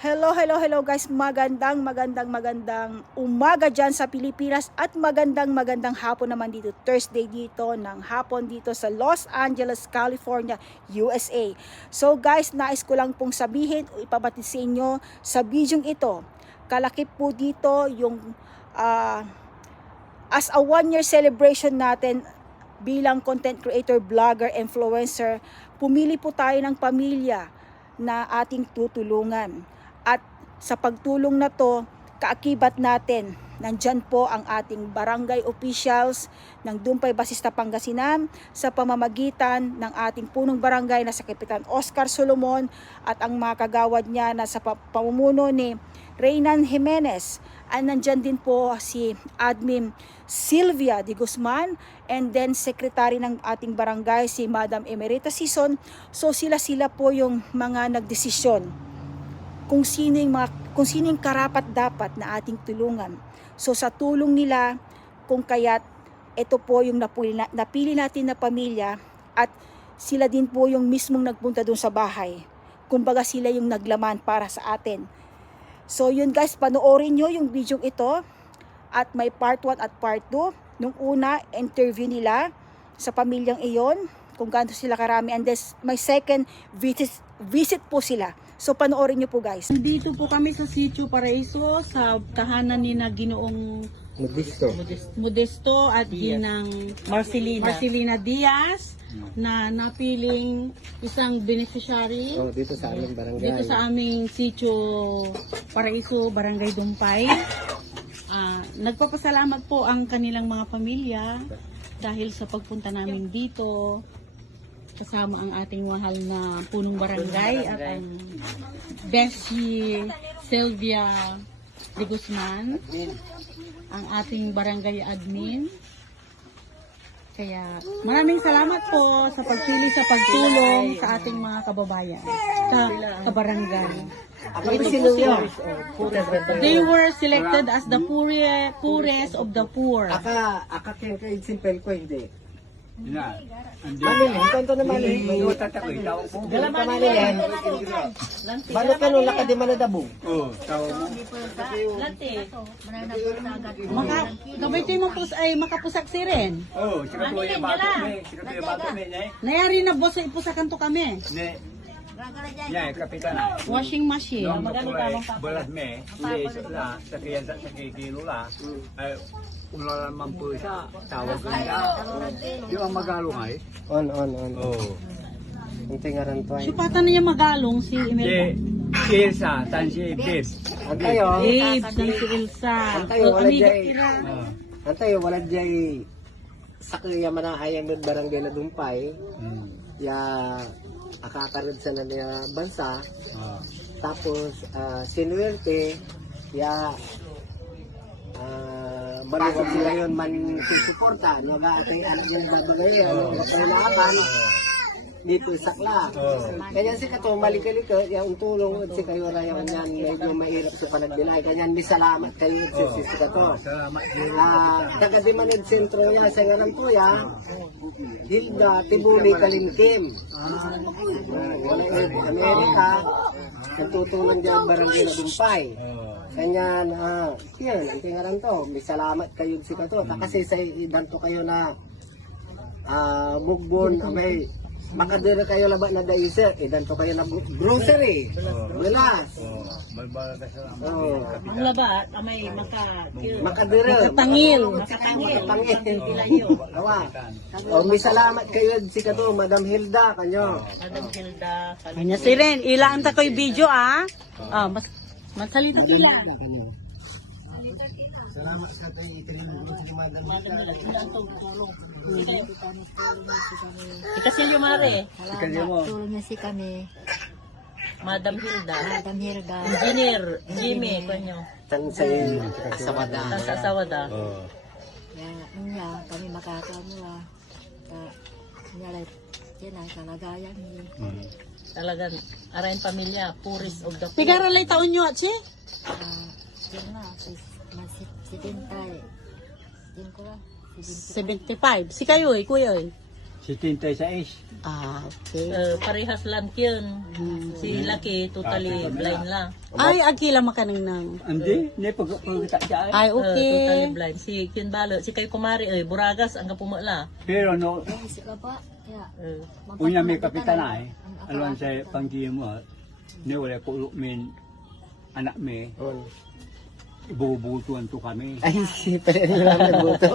Hello guys, magandang umaga dyan sa Pilipinas at magandang hapon naman dito, Thursday dito ng hapon dito sa Los Angeles, California, USA. So guys, nais ko lang pong sabihin o ipabati sa inyo sa bidyong ito. Kalakip po dito yung as a 1-year celebration natin bilang content creator, vlogger, influencer. Pumili po tayo ng pamilya na ating tutulungan. At sa pagtulong na to, kaakibat natin, nandyan po ang ating barangay officials ng Dumpay Basista, Pangasinan sa pamamagitan ng ating punong barangay na sa Kapitan Oscar Solomon at ang mga kagawad niya na sa pamumuno ni Reynan Jimenez. At nandyan din po si Admin Sylvia de Guzman and then secretary ng ating barangay si Madam Emerita Sison. So sila po yung mga nagdesisyon kung sino yung karapat dapat na ating tulungan. So sa tulong nila, kung kaya't ito po yung napili natin na pamilya at sila din po yung mismong nagpunta doon sa bahay. Kumbaga sila yung naglaman para sa atin. So yun guys, panoorin nyo yung video ito at may part 1 at part 2. Nung una, interview nila sa pamilyang iyon, kung gaano sila karami. And then may second visit po sila. So panoorin nyo po guys. Dito po kami sa Sitio Paraiso sa tahanan ni na Ginoong Modesto at ginang Marcelina Diaz na napiling isang beneficiary dito sa aming barangay. Dito sa aming Sitio Paraiso, Barangay Dumpay. Nagpapasalamat po ang kanilang mga pamilya dahil sa pagpunta namin dito. Kasama ang ating mahal na punong barangay at ang Beshi Sylvia de Guzman, ang ating barangay admin. Kaya maraming salamat po sa pagpili sa pagtulong sa ating mga kababayan sa kabarangay. Ito po sila. They were selected as the poorest of the poor. Aka kaya simple ko hindi. Malilin, kanto na malilin. Galang ka malilin. Balo ka nung laka di manadabong. Oo, tao mo. Gabay tayo makapusak si rin. Oo, sika tuwa yung bato may. Sika tuwa yung bato may, ne? Nayari na boss, ipusakan to kami. Ne. Ya, kapitana. Washing machine. Nung magkulay, balas me, liis na, sa kilo la, ay, una naman po siya, tawag ganda. Yung ang magalong ay. On. Oo. Ang tingaran to ay. Supatan na niya magalong si Si Imelda. Ilsa, tan si Bib. Antayo. Babe, san si Elsa. Antayo, wala Amiga dyan. tira. Antayo, wala dyan sa kaya manahayang ng barangay na Dumpay. Ya, akakarad sa na niya bansa. Tapos, sinuwerte, ya, maluwag sila yun man susuporta. Nag-aatay anak yung babagay, nakapan dito sa kla. Kanya si kato, malika-lika, yung tulong at si kayo na yung yan, medyo mahirap sa panagbilay. Kanya, misalamat kayo at si kato. Salamat din. Taga-Dimanid Sentro niya sa ngalan po ya, Hilda Tibuli Kalimkim. Amerika, nagtutulong dyan barangay na Dumpay. Kanya, yun, ang tingaran to, may salamat kayo si kato. Kasi sa idanto kayo na mugbon, may makadira kayo laban na daiser, idanto kayo na grocery. Wala. Balbala ka salamat. Ang labat, may Makadira. makatangil. Makatangil. Awa. May salamat kayo si kato, Madam Hilda, kanyo. Kanya si Ren, ilaan ta ko'y video mas salita sila. Salamat sa kayo, itinulong si Madam Ikasilyo mare. Kanya mo. Tulong niya si kami, Madam Hilda. Madam Hirga. Engineer, Jimmy, kanyo. Tansay Asawada. Sa sawada. Niya, kami makakamula. Niya, yan ang kalagayan niya. Talagang, arayin pamilya, poorest of the poor. Pigaralay taon nyo, Atsi? Yan na, si Bintay. Yan ko lang. 75. Si kayo kuya Si 76. Ah, okay. Parehas lang yun. Si Lucky, totally blind lang. Ay, agila makanang nang. Hindi, hindi pagkita siya. Ay, Totally okay. blind. Si Queen Balo, si kay Kumari, Buragas, ang kapumala. Pero no, Sika pa. Ya. punya may kapitan ay, alwan sa panggiyan mo, ni wala ko min anak me, ibubutuan to kami. Ay, si pala nyo lang nagbuto.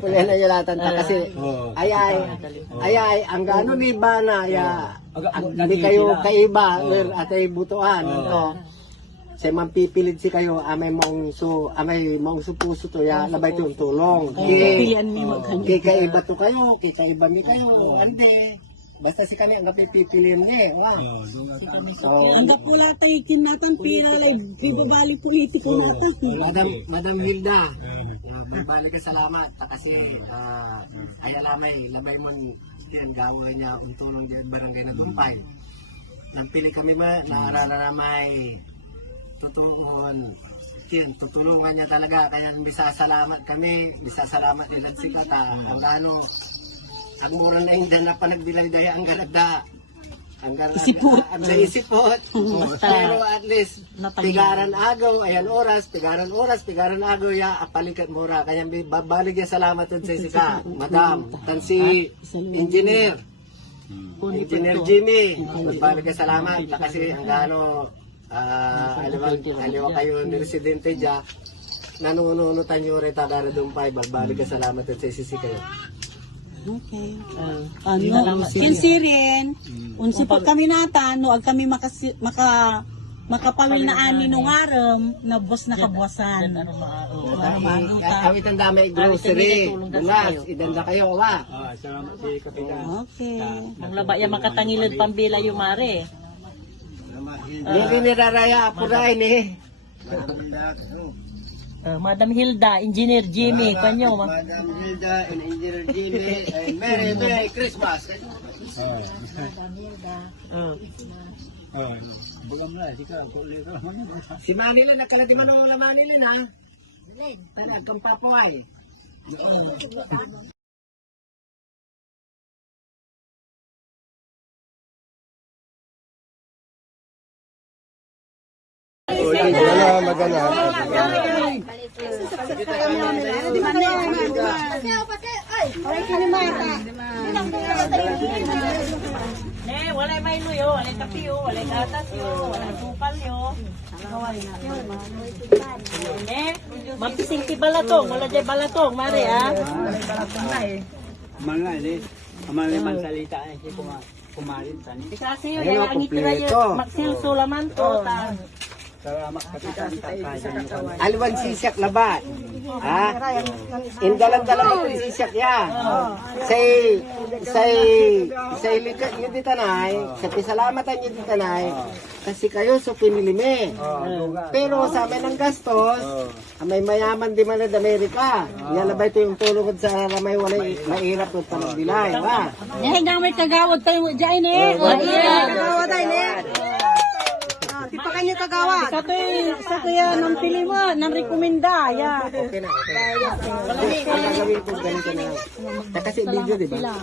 Pala na nyo latan ta kasi Oh. ay, ang gano ni Bana, hindi nandito kayo sila. kaiba, Oh. at ay butuan. Sa mampipilid si kayo, amay maong supuso to, ya, labay to yung tulong. Pilihan mo magkanya. Kay kaiba to kayo, kay kaiba ni kayo, ande. Basta si kami ang napipipilin niya. Ang gapula tayo kinatan pila ay bibabali politiko natin. Madam Hilda, balik ka salamat kasi ay lamay mo yan gawin niya untulong di barangay na Dumpay. Nagpili kami naarala na may tutulungan niya talaga kaya bisasalamat kami, bisasalamat nila si Kata ang ang mura na yung dana pa nagbilay daya ang ganagda. Ang isipot. Ang isipot. Pero at least, pigaran agaw, ayan oras, pigaran agaw, ya, apalikat mura. Kaya babalik ya salamat dun sa sika, madam. Tan si engineer. Engineer Jimmy. Babalik ya salamat. Kasi ang gano, aliwa kayo ni residente dya, nanununutan nyo rin tagara Dumpay. Babalik ya salamat dun sa sika kayo. Okay. Ano, sinsirin, unsi pag kami nata, no, ag kami makapawil na ani nung aram, na bus na kabuwasan. Awit ang dami grocery. Bunas, idanda kayo, wa. Salamat si kapitan. Okay. Ang laba yan makatangilid pambila yung mare. Yung kiniraraya po na ini. Madam Hilda, Engineer Jimmy, kanyo. Madam Hilda and Engineer Jimmy, and Merry Christmas. Bagam na, sika, kulit naman. Si Manila, nakalati man ang Manila na. Talagang papuay. Walay may luyo, walay kapiyo, walay gatas yo, walay supal yo. Mapising ti balatong, wala day balatong, mare ha. Mga ni, amang man salita ay si kumarin tani. Kasi yun, yan ang itira yun, magsilsulaman to. Salamat kapitan, kakain. Alwan sisyak labat. Ha? Indalan-dalan ito sisyak ya. Say likat nyo di tanay, sa pisalamatan nyo di tanay, kasi kayo so pinilimi. Pero sa amin ng gastos, may mayaman di man na Amerika. Yan na ba ito yung tulong sa ramay walay mahirap yung panagbilay. Ha? Yan hanggang may kagawad tayo dyan eh. Kagawad tayo eh. Di pa kanyo kagawad. Sa kuya ng pili mo, ng rekomenda. Ya. Okay na, okay na. Ang gagawin ko ganito na. Kasi video, di ba?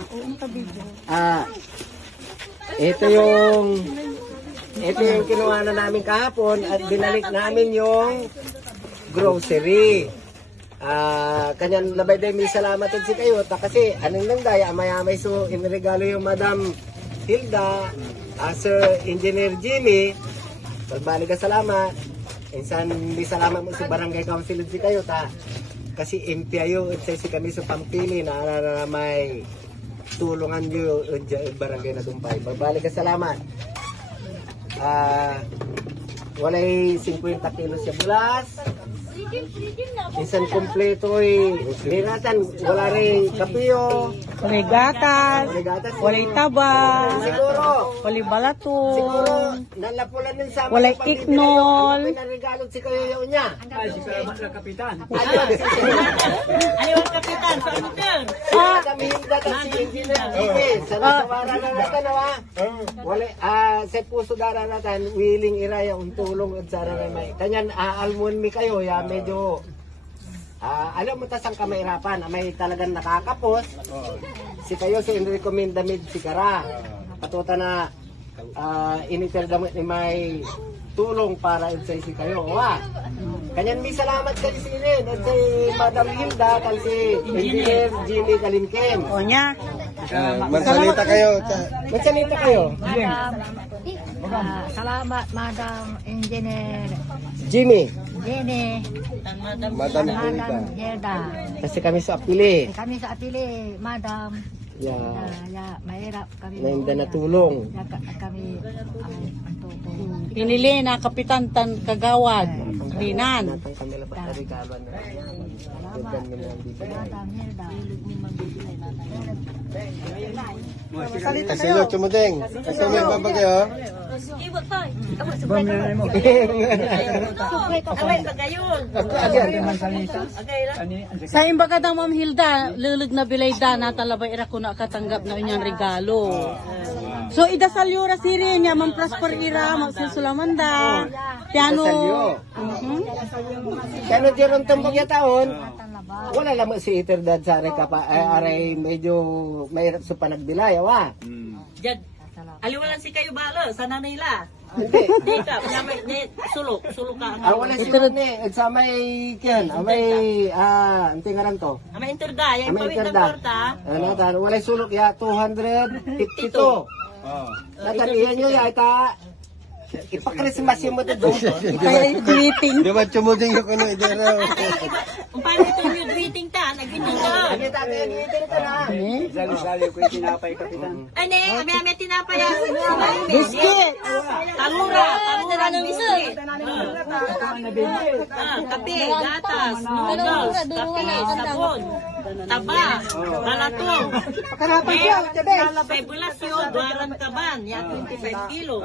Ito yung kinuha na namin kahapon at binalik namin yung grocery. Kanyan labay day may salamat si kayo kasi anong lang daya amay-amay so inregalo yung Madam Hilda, Sir Engineer Jimmy. Pagbalik ka salamat. Insan di salamat mo sa barangay council si kayo ta. Kasi impyayo at si kami sa Pampili na may tulungan nyo barangay na Dumpay. Pagbalik ka salamat. Walay 50 kilos sa bulas. Isang kompleto linatan, wala rin kapiyo, Walay gatas, walay taba, siguro, walay balatong, siguro, nalapulan din sa walay iknol. Pinarigalo si kayo yun niya. Ay, salamat na kapitan. Ayaw ang kapitan, sa kapitan. Kami hindi si Engineer Jimmy. Sa nasawara na natin, wala, sa puso dara natin, willing iraya ang tulong at sa may. Kanyan, aalmon mi kayo, ya medyo alam mo tasang kamahirapan, may talagang nakakapos. Si kayo si recommend damit si Kara. Patuta na initer damit ni may tulong para sa si kayo. Kanyan may salamat kay si Inen at si Madam Hilda at si Engineer Jimmy Kalimken. O niya. Magsalita kayo. Magsalita kayo. Salamat, Madam Engineer Jimmy. Jenny, Madam Hilda. Madam Hilda. Kasi kami sa apili. Kami sa apili, Madam. Mahirap kami. Nainda na tulong. Kami ay antutulong. Pinili na Kapitan Tan Kagawad. Rinan. Natang kami lapat na regalo na. Salamat, Madam Hilda. Kasilot, Chumudeng. Kasi may babagay, oh. Sa imbaga daw Ma'am Hilda, lilig na bilayda na talabay ira ko na katanggap na inyang regalo. So idasal yura siri niya Ma'am Prosper ira magsilsulamanda. Piano. Kano diron tumbog ya taon? Wala lamang si Iterdad sa aray kapa aray medyo mahirap sa panagbilay, wa. Aliwalan si kayo balo sa nanay la. Hindi. Di ka, sulok ka. Wala si ni sa may kyan, may anting ngaran to. Ama interda, yung May pawid ng Interda. porta. Ano tan wala sulok ya 252. Natariyan nyo ya ita ipakrismas yung mo to. Kaya greeting. Di ba Chumudeng yung kuno idero? Kung paano ito yung greeting ta, nag-greeting ka. Ano ta kaya ni ka na? Sali-sali ko yung tinapay, Kapitan. Ano may tinapaya. Biscuit. Talura ng biscuit. Kape, gatas, noodles, kape, sabon, taba, balatong. Pebulasyo, Duaran Kaban, yan 25 kilos.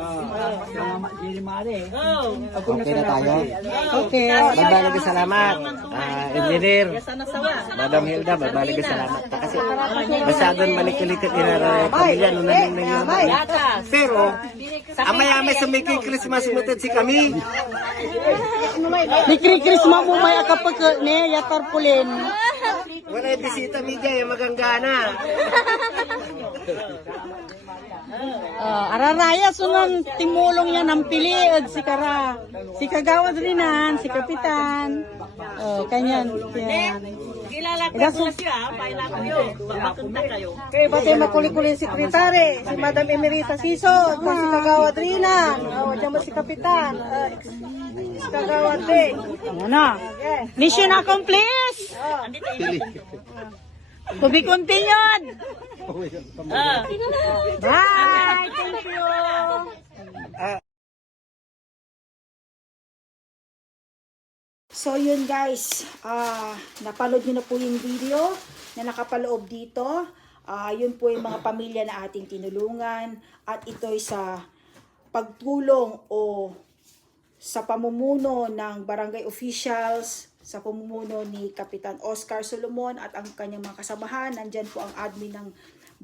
Oh. Okay na tayo. Okay. Magbalik salamat. Engineer. Sana sawa. Madam Hilda, babalik salamat. Kasi masyadong malikilitit inara pamilya nung nangyayari na yun. Gatas. Pero, amay-amay sa may Christmas mutid si kami. Nikri-krisma mo may akapag ne yatar pulin. Wala yung bisita media, yung maganggana. Araraya sunan timulong yan ang piliid si Kara. Si Kagawad Rinan, si Kapitan. Kanyan. Kilala ko siya, paila ko yun. Papunta kayo. Kaya pati makuli-kuli si sekretary, si Madam Emerita Siso, at si Kagawad Rinan, dyan mo si Kapitan, si Kagawad din. Ano? Mission accomplished. To be continued. Bye. Thank you. So yun guys, napanood nyo na po yung video na nakapaloob dito. Yun po yung mga pamilya na ating tinulungan at ito'y sa pagtulong o sa pamumuno ng barangay officials, sa pamumuno ni Kapitan Oscar Solomon at ang kanyang mga kasamahan. Nandyan po ang admin ng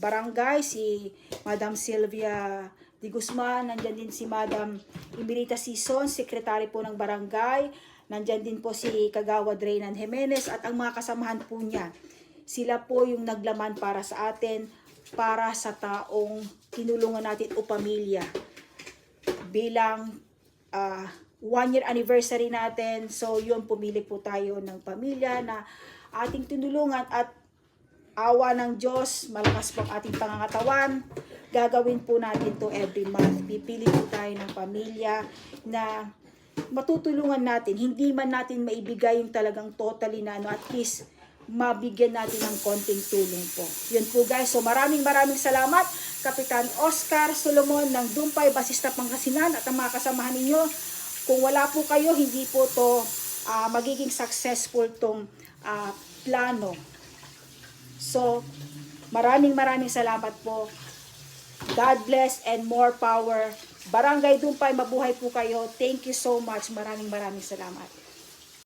barangay, si Madam Sylvia Di Guzman. Nandyan din si Madam Emerita Sison, sekretary po ng barangay. Nandyan din po si Kagawad Reynan Jimenez at ang mga kasamahan po niya. Sila po yung naglaman para sa atin, para sa taong tinulungan natin o pamilya. Bilang 1-year anniversary natin, so yun, pumili po tayo ng pamilya na ating tinulungan at awa ng Diyos, malakas po ang ating pangangatawan. Gagawin po natin to every month. Pipili po tayo ng pamilya na matutulungan natin. Hindi man natin maibigay yung talagang totally na at least mabigyan natin ng konting tulong po. Yun po guys. So maraming salamat Kapitan Oscar Solomon ng Dumpay, Basista, Pangasinan at ang mga kasamahan ninyo. Kung wala po kayo, hindi po to magiging successful tong plano. So, maraming salamat po. God bless and more power. Barangay Dumpay, mabuhay po kayo. Thank you so much. Maraming salamat.